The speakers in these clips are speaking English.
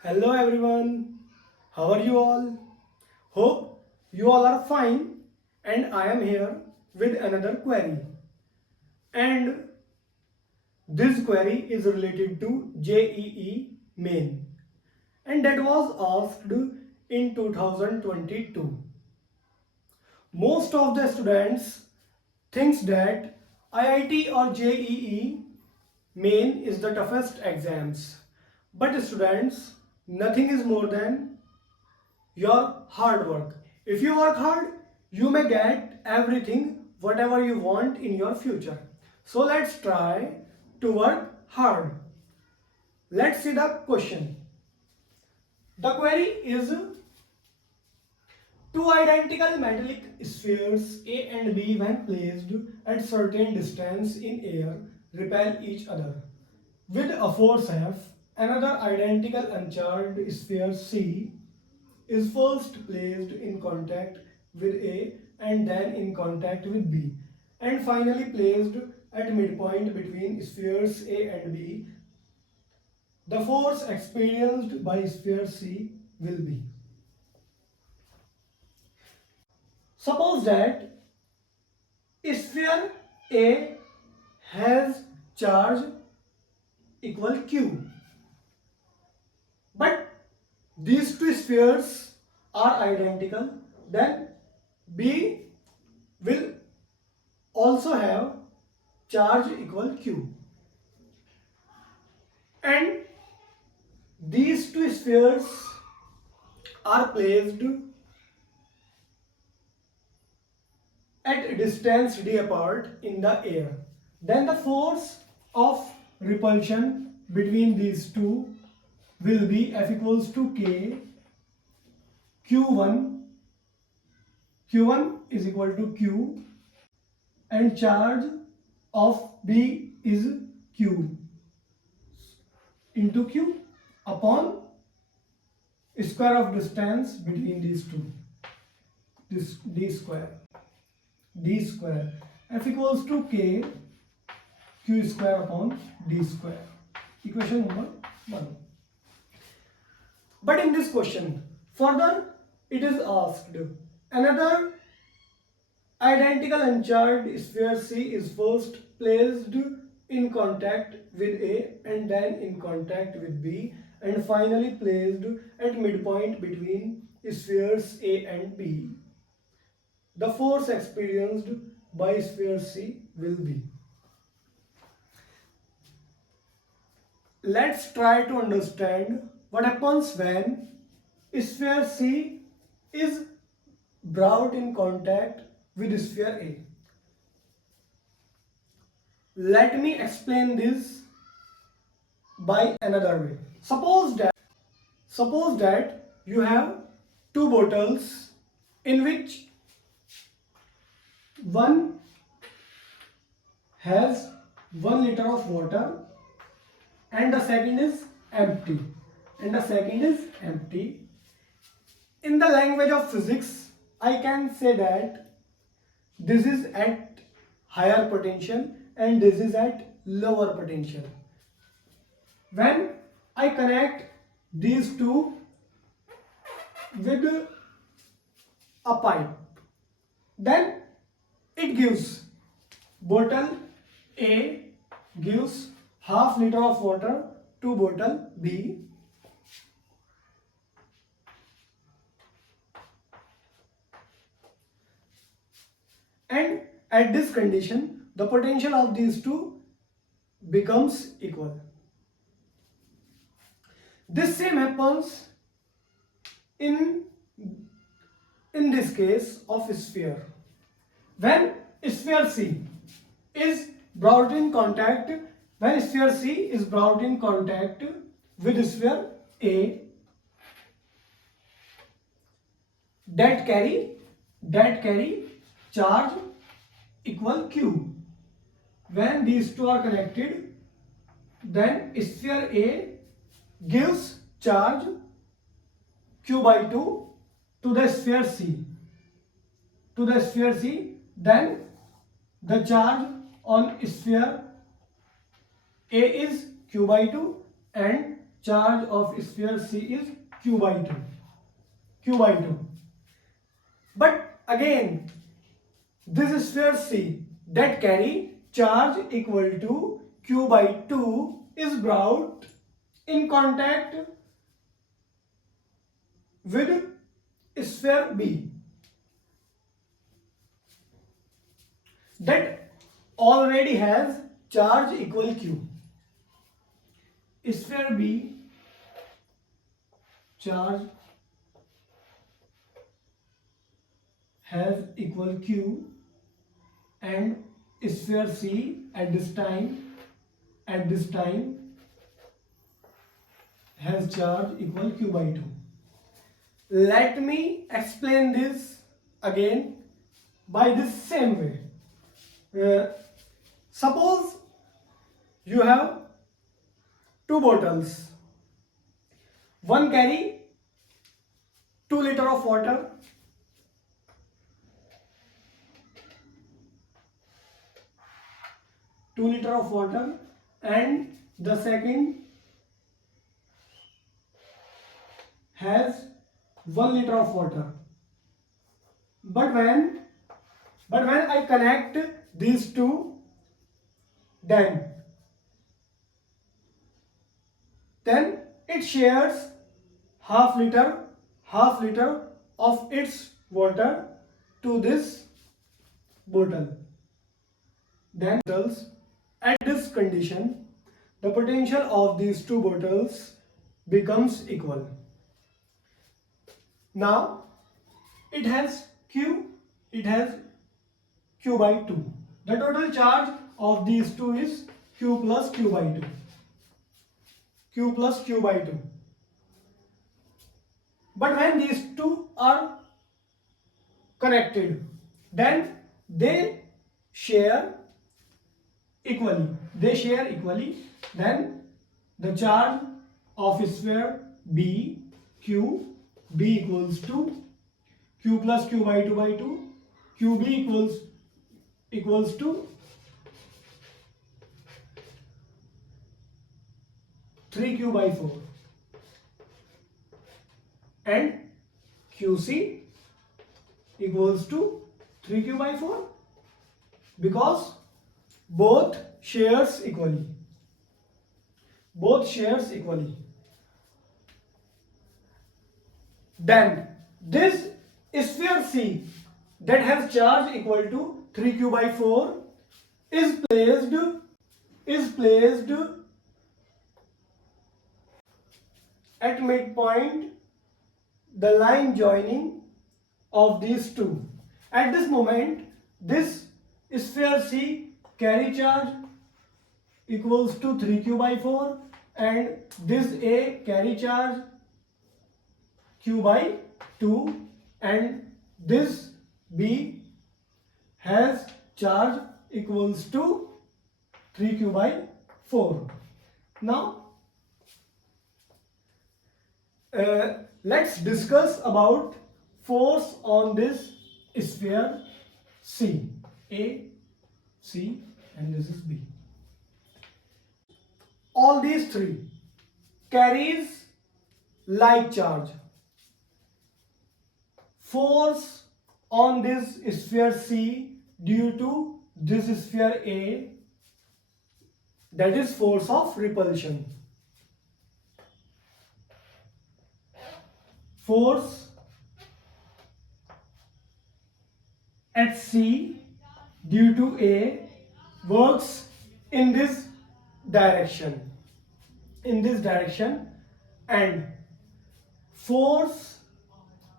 Hello everyone, how are you all? Hope you all are fine and I am here with another query. And this query is related to JEE main and that was asked in 2022. Most of the students thinks that IIT or JEE main is the toughest exams. But students, nothing is more than your hard work. If you work hard, you may get everything, whatever you want in your future. So let's try to work hard. Let's see the question. The query is two identical metallic spheres A and B when placed at certain distance in air repel each other. With a force F, another identical uncharged sphere C is first placed in contact with A and then in contact with B and finally placed at midpoint between spheres A and B. The force experienced by sphere C will be. Suppose that sphere A has charge equal Q, but these two spheres are identical, then B will also have charge equal Q. And these two spheres are placed at distance d apart in the air. Then the force of repulsion between these two will be F equals to K Q1. Q1 is equal to Q and charge of B is Q into Q upon square of distance between these two. This d square F equals to K Q square upon d square. Equation number 1. But in this question, further it is asked another identical uncharged sphere C is first placed in contact with A and then in contact with B and finally placed at midpoint between spheres A and B. The force experienced by sphere C will be. Let's try to understand what happens when sphere C is brought in contact with sphere A. Let me explain this by another way. Suppose that you have two bottles in which one has 1 liter of water and the second is empty. In the language of physics, I can say that this is at higher potential and this is at lower potential. When I connect these two with a pipe, then it gives bottle A gives half liter of water to bottle B, and at this condition the potential of these two becomes equal. This same happens in this case of sphere. When sphere C is brought in contact, when sphere C is brought in contact with sphere A, that carry charge equal Q. When these two are connected, then sphere A gives charge Q by 2 to the sphere C. Then the charge on sphere A is Q by 2 and charge of sphere C is q by 2. Q by 2. But again, this sphere C that carry charge equal to q by 2 is brought in contact with sphere B that already has charge equal q. Sphere B charge has equal q and sphere C at this time has charge equal q by 2. Let me explain this again by this same way. Suppose you have two bottles. One carry 2 liters of water, and the second has 1 liter of water. But when I connect these two, then it shares half liter of its water to this bottle. Then at this condition, the potential of these two bottles becomes equal. Now it has q by 2. The total charge of these two is q plus q by 2. But when these two are connected, then they share equally. Then the charge of sphere B equals to q plus q by 2 by 2. QB equals to 3q by 4, and QC equals to 3q by 4, because both shares equally. Then this sphere C that has charge equal to 3q by 4 is placed at midpoint, the line joining of these two. At this moment, this sphere C carry charge equals to 3q by 4, and this A carry charge q by 2, and this B has charge equals to 3q by 4. Now let's discuss about force on this sphere C. A, C, and this is B. All these three carries like charge. Force on this sphere C due to this sphere A, that is force of repulsion. Force at C due to A works in this direction, and force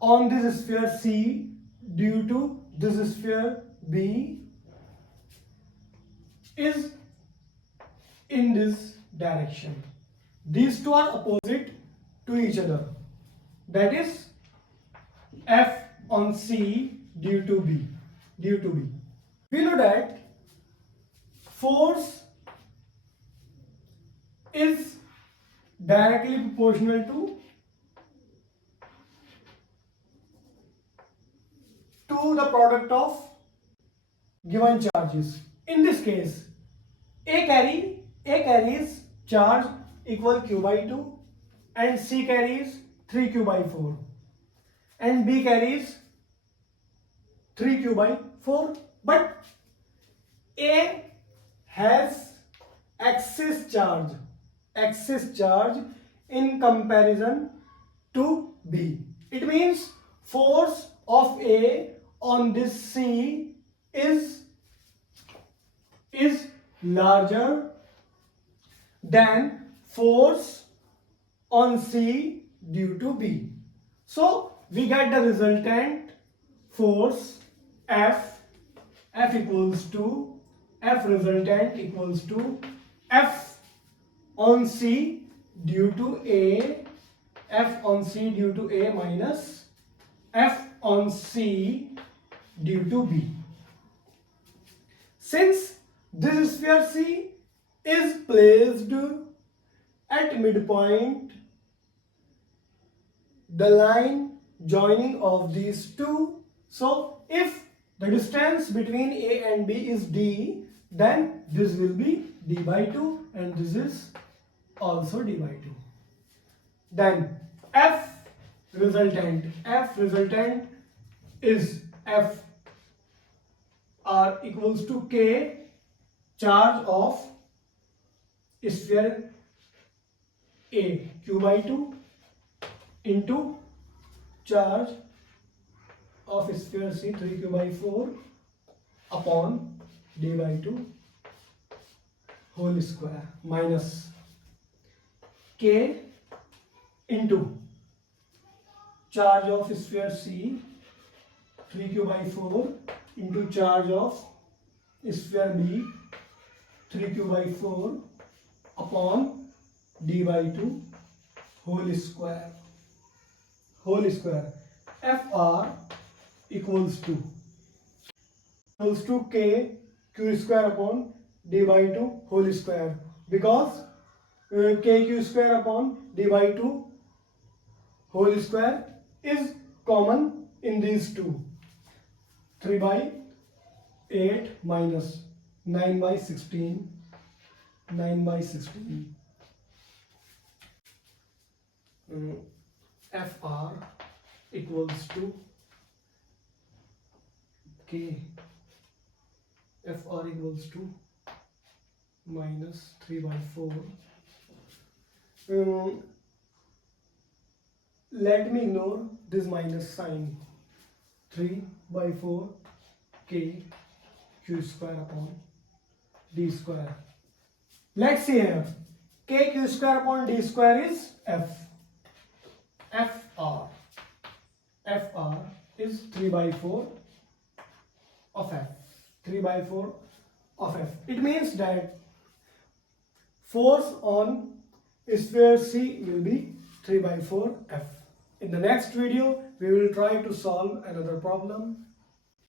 on this sphere C due to this sphere B is in this direction. These two are opposite to each other. That is F on C due to B. We know that force is directly proportional to the product of given charges. In this case, A carries charge equal q by 2, and C carries 3q by 4 and B carries 3q by 4, but A has excess charge in comparison to B. It means force of A on this C is larger than force on C due to B. So we get the resultant force F resultant equals to F on C due to A minus F on C due to B. Since this sphere C is placed at midpoint, the line joining of these two, so if the distance between A and B is D, then this will be D by 2 and this is also D by 2. Then F resultant is F R equals to K charge of sphere A Q by 2 into charge of sphere C 3q by 4 upon D by 2 whole square minus K into charge of sphere C 3q by 4 into charge of sphere B 3q by 4 upon D by 2 whole square. FR equals to K q square upon D by 2 whole square, because kq square upon D by 2 whole square is common in these two. 3 by 8 minus 9 by 16. FR equals to K. FR equals to minus 3 by 4. Let me ignore this minus sign. 3 by 4 K q square upon D square. Let's see here. K q square upon D square is F. FR is 3 by 4 of F. 3 by 4 of F. It means that force on sphere C will be 3 by 4 F. In the next video, we will try to solve another problem.